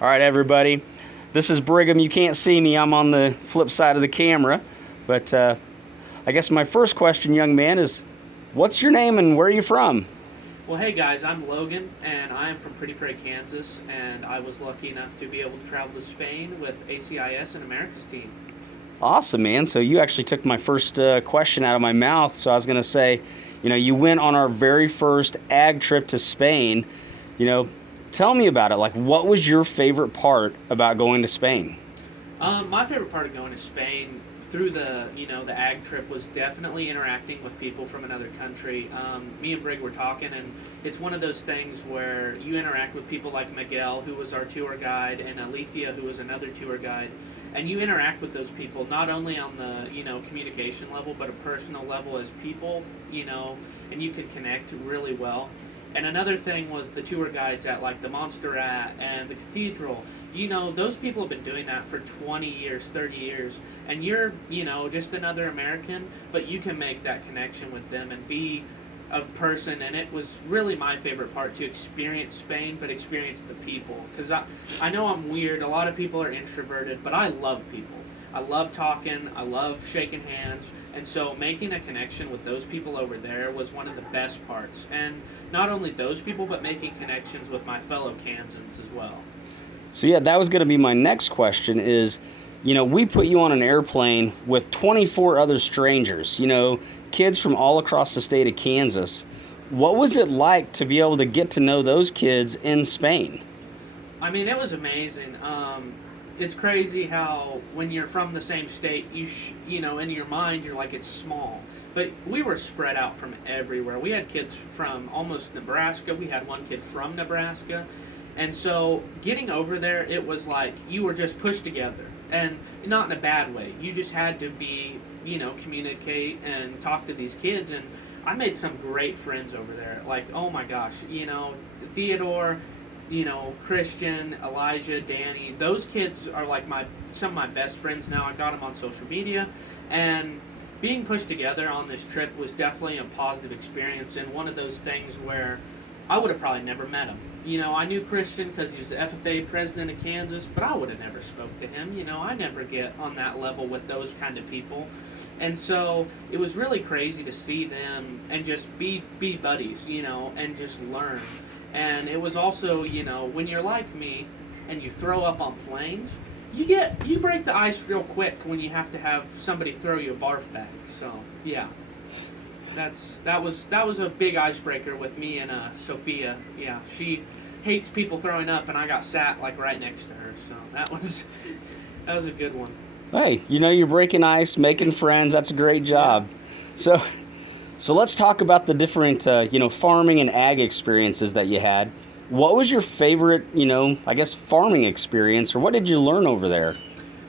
All right, everybody. This is Brigham. You can't see me. I'm on the flip side of the camera. But I guess my first question, young man, is what's your name and where are you from? Well, hey guys, I'm Logan, and I am from Pretty Prairie, Kansas, and I was lucky enough to be able to travel to Spain with ACIS and America's team. Awesome, man. So you actually took my first question out of my mouth. So I was going to say, you went on our very first ag trip to Spain. You know, tell me about it. Like, what was your favorite part about going to Spain? My favorite part of going to Spain through the ag trip was definitely interacting with people from another country. Me and Brig were talking, and it's one of those things where you interact with people like Miguel, who was our tour guide, and Alethea, who was another tour guide, and you interact with those people not only on the communication level, but a personal level as people, and you can connect really well. And another thing was the tour guides at like the Montserrat and the Cathedral. Those people have been doing that for 20 years, 30 years, and you're, just another American, but you can make that connection with them and be a person. And it was really my favorite part to experience Spain, but experience the people. Because I know I'm weird. A lot of people are introverted, but I love people. I love talking. I love shaking hands. And so making a connection with those people over there was one of the best parts. And not only those people, but making connections with my fellow Kansans as well. So yeah, that was going to be my next question is, we put you on an airplane with 24 other strangers, kids from all across the state of Kansas. What was it like to be able to get to know those kids in Spain? I mean, it was amazing. It's crazy how when you're from the same state, in your mind, you're like, it's small. But we were spread out from everywhere. We had kids from almost Nebraska. We had one kid from Nebraska. And so getting over there, it was like you were just pushed together. And not in a bad way. You just had to be, communicate and talk to these kids. And I made some great friends over there. Like, oh my gosh, Theodore, Christian, Elijah, Danny. Those kids are like some of my best friends now. I got them on social media. And being pushed together on this trip was definitely a positive experience and one of those things where I would have probably never met him. I knew Christian because he was the FFA president of Kansas, but I would have never spoke to him. I never get on that level with those kind of people. And so it was really crazy to see them and just be buddies, and just learn. And it was also, when you're like me and you throw up on planes, you break the ice real quick when you have to have somebody throw you a barf bag. So yeah, that was a big icebreaker with me and Sophia. Yeah, she hates people throwing up, and I got sat like right next to her. So that was a good one. Hey, you're breaking ice, making friends. That's a great job. So, so let's talk about the different, farming and ag experiences that you had. What was your favorite, I guess, farming experience, or what did you learn over there?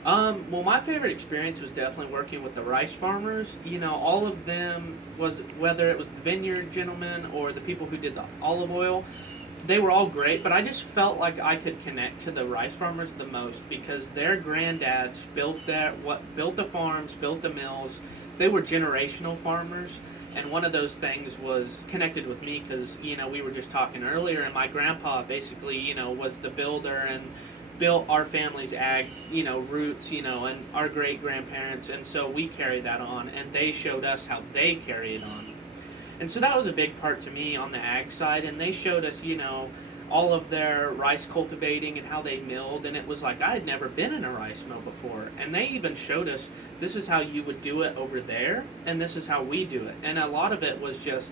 Well, my favorite experience was definitely working with the rice farmers. All of them was whether it was the vineyard gentlemen or the people who did the olive oil. They were all great, but I just felt like I could connect to the rice farmers the most because their granddads built the farms, built the mills. They were generational farmers, and one of those things was connected with me because we were just talking earlier, and my grandpa basically was the builder and built our family's ag roots, and our great grandparents, and so we carried that on, and they showed us how they carry it on. And so that was a big part to me on the ag side, and they showed us, all of their rice cultivating and how they milled, and it was like I had never been in a rice mill before. And they even showed us this is how you would do it over there, and this is how we do it. And a lot of it was just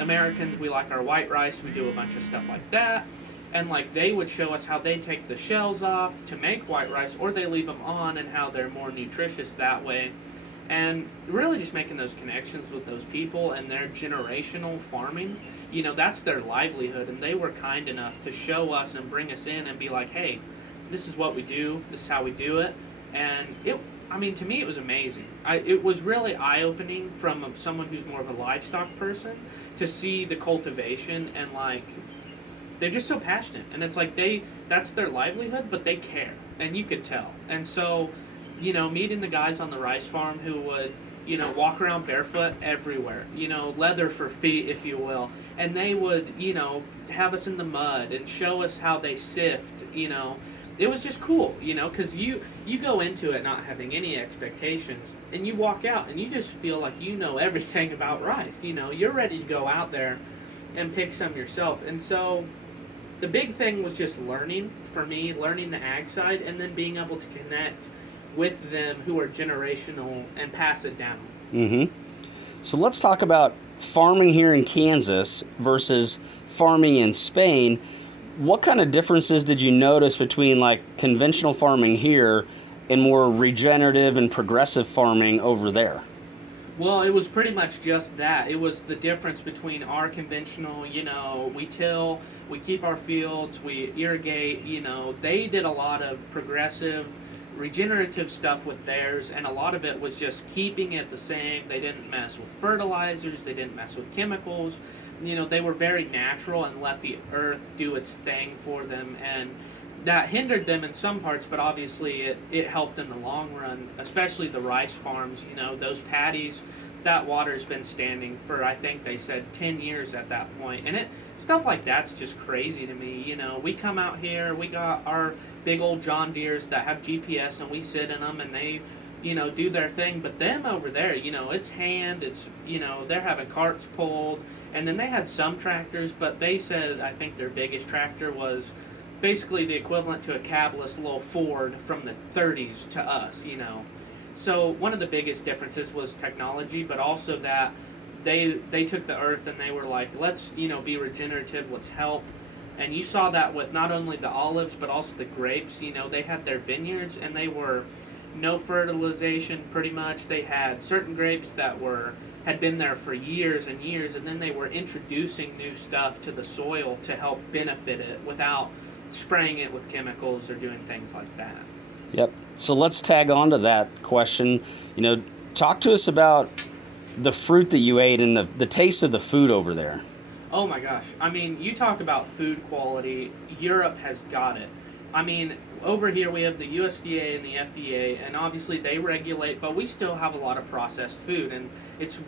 Americans, we like our white rice, we do a bunch of stuff like that. And like they would show us how they take the shells off to make white rice, or they leave them on, and how they're more nutritious that way. And really just making those connections with those people and their generational farming, that's their livelihood. And they were kind enough to show us and bring us in and be like, hey, this is what we do, this is how we do it. And to me, it was amazing. It was really eye-opening from someone who's more of a livestock person to see the cultivation and like, they're just so passionate. And it's like that's their livelihood, but they care. And you could tell. And so meeting the guys on the rice farm who would, walk around barefoot everywhere, leather for feet, if you will. And they would, have us in the mud and show us how they sift, it was just cool, because you go into it not having any expectations, and you walk out and you just feel like you know everything about rice. You're ready to go out there and pick some yourself. And so the big thing was just learning for me, learning the ag side, and then being able to connect with them who are generational and pass it down. Mm-hmm. So let's talk about farming here in Kansas versus farming in Spain. What kind of differences did you notice between like conventional farming here and more regenerative and progressive farming over there? Well, it was pretty much just that. It was the difference between our conventional, we till, we keep our fields, we irrigate, they did a lot of progressive, regenerative stuff with theirs, and a lot of it was just keeping it the same. They didn't mess with fertilizers, they didn't mess with chemicals. They were very natural and let the earth do its thing for them, and that hindered them in some parts, but obviously it helped in the long run, especially the rice farms. Those paddies, that water's been standing for, I think they said 10 years at that point. And stuff like that's just crazy to me. We come out here, we got our big old John Deeres that have GPS, and we sit in them and they do their thing. But them over there, it's hand, they're having carts pulled, and then they had some tractors, but they said, I think their biggest tractor was basically the equivalent to a cabless little Ford from the 30s to us. So one of the biggest differences was technology, but also that they took the earth and they were like, let's be regenerative, let's help. And you saw that with not only the olives but also the grapes. They had their vineyards and they were no fertilization pretty much. They had certain grapes that had been there for years and years, and then they were introducing new stuff to the soil to help benefit it without spraying it with chemicals or doing things like that. Yep. So let's tag on to that question. Talk to us about the fruit that you ate and the taste of the food over there. Oh my gosh. I mean, you talk about food quality, Europe has got it. I mean, over here we have the USDA and the FDA, and obviously they regulate, but we still have a lot of processed food, and it's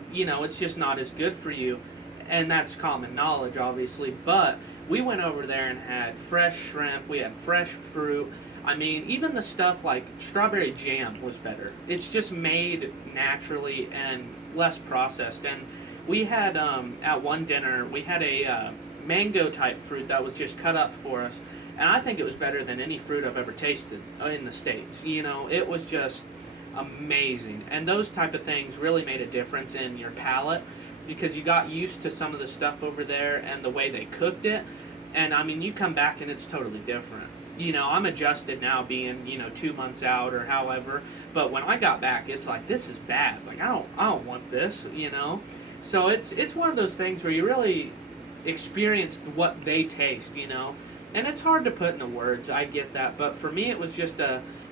just not as good for you, and that's common knowledge, obviously. But we went over there and had fresh shrimp, we had fresh fruit. I mean, even the stuff like strawberry jam was better. It's just made naturally and less processed. And we had, at one dinner, we had a mango type fruit that was just cut up for us. And I think it was better than any fruit I've ever tasted in the States. It was just amazing. And those type of things really made a difference in your palate, because you got used to some of the stuff over there and the way they cooked it. And I mean, you come back and it's totally different. I'm adjusted now being, 2 months out or however, but when I got back, it's like, this is bad. Like, I don't want this, So it's one of those things where you really experience what they taste, and it's hard to put into words. I get that, but for me, it was just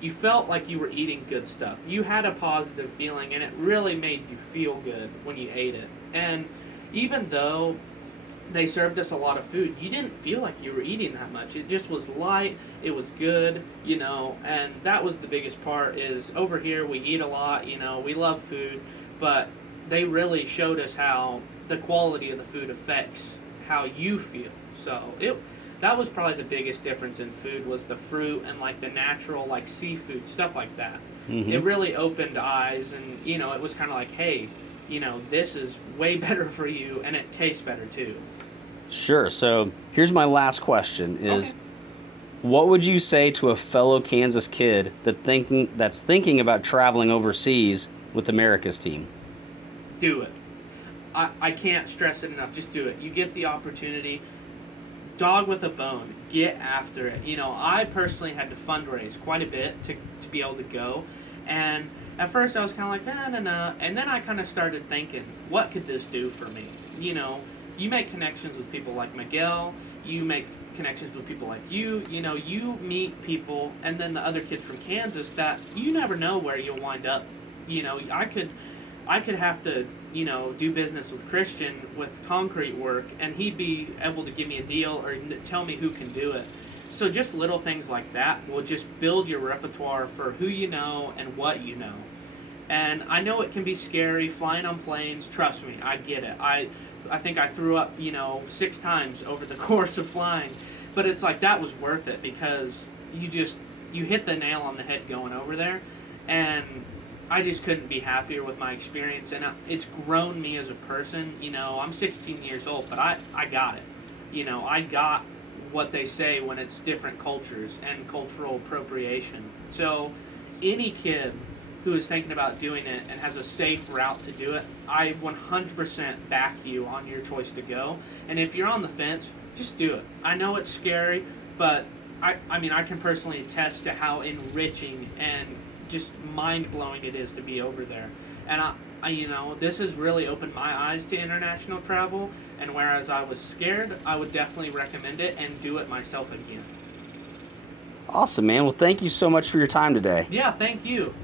you felt like you were eating good stuff. You had a positive feeling, and it really made you feel good when you ate it. And even though they served us a lot of food, you didn't feel like you were eating that much. It just was light, it was good, and that was the biggest part. Is over here we eat a lot, we love food, but they really showed us how the quality of the food affects how you feel. So that was probably the biggest difference in food, was the fruit and like the natural, like seafood, stuff like that. Mm-hmm. It really opened eyes, and it was kind of like, hey, this is way better for you, and it tastes better too. Sure. So here's my last question is, okay. What would you say to a fellow Kansas kid that's thinking about traveling overseas with America's team? Do it. I can't stress it enough. Just do it. You get the opportunity. Dog with a bone. Get after it. I personally had to fundraise quite a bit to be able to go. And at first I was kind of like, nah. And then I kind of started thinking, what could this do for me? You make connections with people like Miguel. You make connections with people like you. You meet people, and then the other kids from Kansas that you never know where you'll wind up. I could have to, do business with Christian with concrete work, and he'd be able to give me a deal or tell me who can do it. So just little things like that will just build your repertoire for who you know and what you know. And I know it can be scary flying on planes. Trust me, I get it. I think I threw up, 6 times over the course of flying. But it's like, that was worth it, because, you hit the nail on the head going over there, and I just couldn't be happier with my experience, and it's grown me as a person. I'm 16 years old, but I got it. I got what they say when it's different cultures and cultural appropriation. So any kid who is thinking about doing it and has a safe route to do it, I 100% back you on your choice to go. And if you're on the fence, just do it. I know it's scary, but I mean, I can personally attest to how enriching and just mind-blowing it is to be over there. And this has really opened my eyes to international travel, and whereas I was scared, I would definitely recommend it and do it myself again. Awesome, man. Well, thank you so much for your time today. Yeah, thank you.